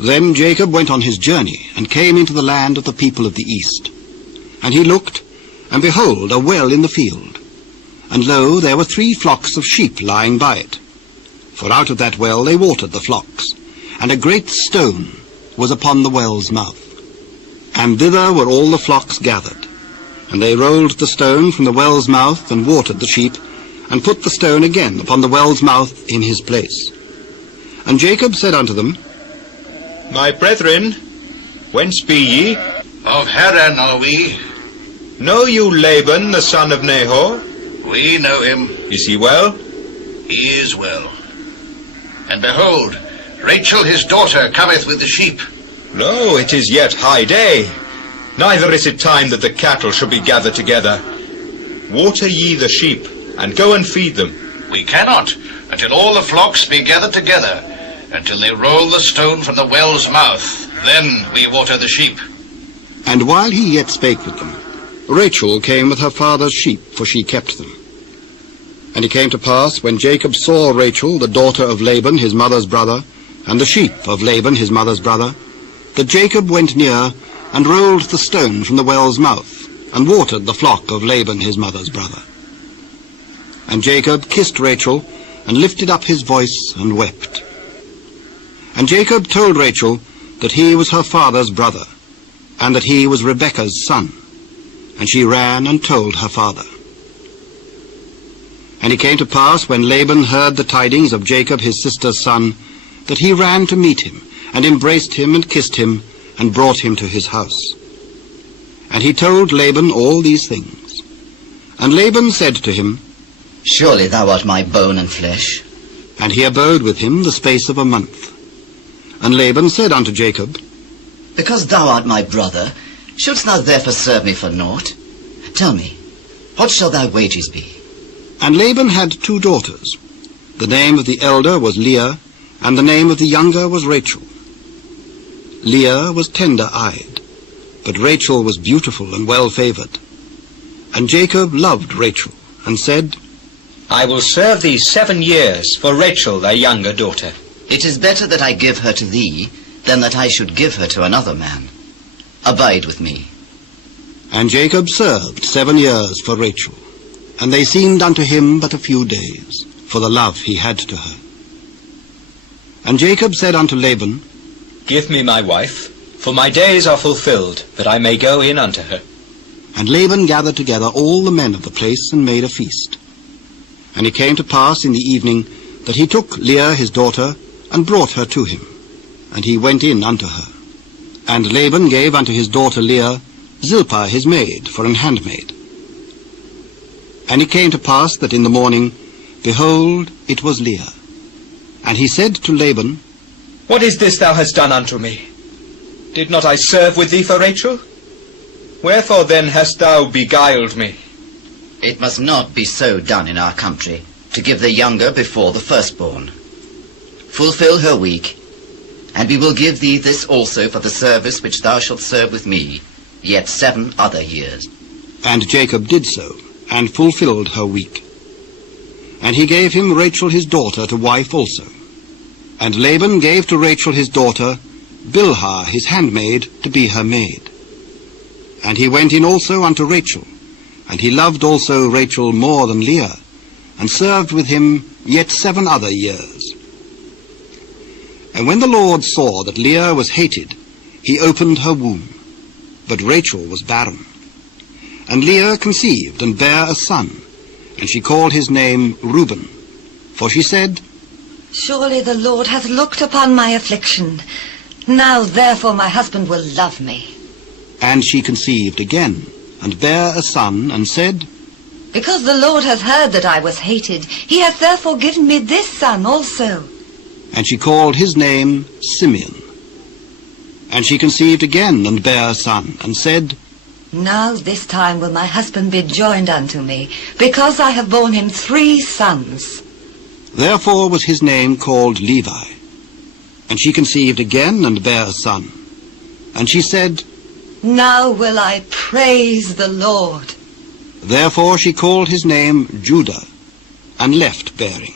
Then Jacob went on his journey, and came into the land of the people of the east. And he looked, and behold, a well in the field. And lo, there were 3 flocks of sheep lying by it. For out of that well they watered the flocks, and a great stone was upon the well's mouth. And thither were all the flocks gathered. And they rolled the stone from the well's mouth, and watered the sheep, and put the stone again upon the well's mouth in his place. And Jacob said unto them, My brethren, whence be ye? Of Haran are we. Know you Laban, the son of Nahor? We know him. Is he well? He is well. And behold, Rachel his daughter cometh with the sheep. Lo, it is yet high day. Neither is it time that the cattle should be gathered together. Water ye the sheep, and go and feed them. We cannot, until all the flocks be gathered together, until they roll the stone from the well's mouth. Then we water the sheep. And while he yet spake with them, Rachel came with her father's sheep, for she kept them. And it came to pass, when Jacob saw Rachel, the daughter of Laban his mother's brother, and the sheep of Laban his mother's brother, that Jacob went near, and rolled the stone from the well's mouth, and watered the flock of Laban his mother's brother. And Jacob kissed Rachel, and lifted up his voice, and wept. And Jacob told Rachel that he was her father's brother, and that he was Rebekah's son. And she ran and told her father. And it came to pass, when Laban heard the tidings of Jacob his sister's son, that he ran to meet him, and embraced him, and kissed him, and brought him to his house. And he told Laban all these things. And Laban said to him, Surely thou art my bone and flesh. And he abode with him the space of a month. And Laban said unto Jacob, Because thou art my brother, shouldst thou therefore serve me for naught? Tell me, what shall thy wages be? And Laban had 2 daughters. The name of the elder was Leah, and the name of the younger was Rachel. Leah was tender-eyed, but Rachel was beautiful and well-favored. And Jacob loved Rachel, and said, I will serve thee 7 years for Rachel thy younger daughter. It is better that I give her to thee, than that I should give her to another man. Abide with me. And Jacob served 7 years for Rachel, and they seemed unto him but a few days, for the love he had to her. And Jacob said unto Laban, Give me my wife, for my days are fulfilled, that I may go in unto her. And Laban gathered together all the men of the place, and made a feast. And it came to pass in the evening, that he took Leah his daughter, and brought her to him. And he went in unto her. And Laban gave unto his daughter Leah Zilpah his maid for an handmaid. And it came to pass that in the morning, behold, it was Leah. And he said to Laban, What is this thou hast done unto me? Did not I serve with thee for Rachel? Wherefore then hast thou beguiled me? It must not be so done in our country, to give the younger before the firstborn. Fulfill her week, and we will give thee this also for the service which thou shalt serve with me, yet 7 other years. And Jacob did so, and fulfilled her week. And he gave him Rachel his daughter to wife also. And Laban gave to Rachel his daughter Bilhah his handmaid to be her maid. And he went in also unto Rachel, and he loved also Rachel more than Leah, and served with him yet 7 other years. And when the Lord saw that Leah was hated, he opened her womb, but Rachel was barren. And Leah conceived and bare a son, and she called his name Reuben. For she said, Surely the Lord hath looked upon my affliction. Now therefore my husband will love me. And she conceived again, and bare a son, and said, Because the Lord hath heard that I was hated, he hath therefore given me this son also. And she called his name Simeon. And she conceived again, and bare a son, and said, Now this time will my husband be joined unto me, because I have borne him 3 sons. Therefore was his name called Levi. And she conceived again, and bare a son. And she said, Now will I praise the Lord. Therefore she called his name Judah, and left bearing.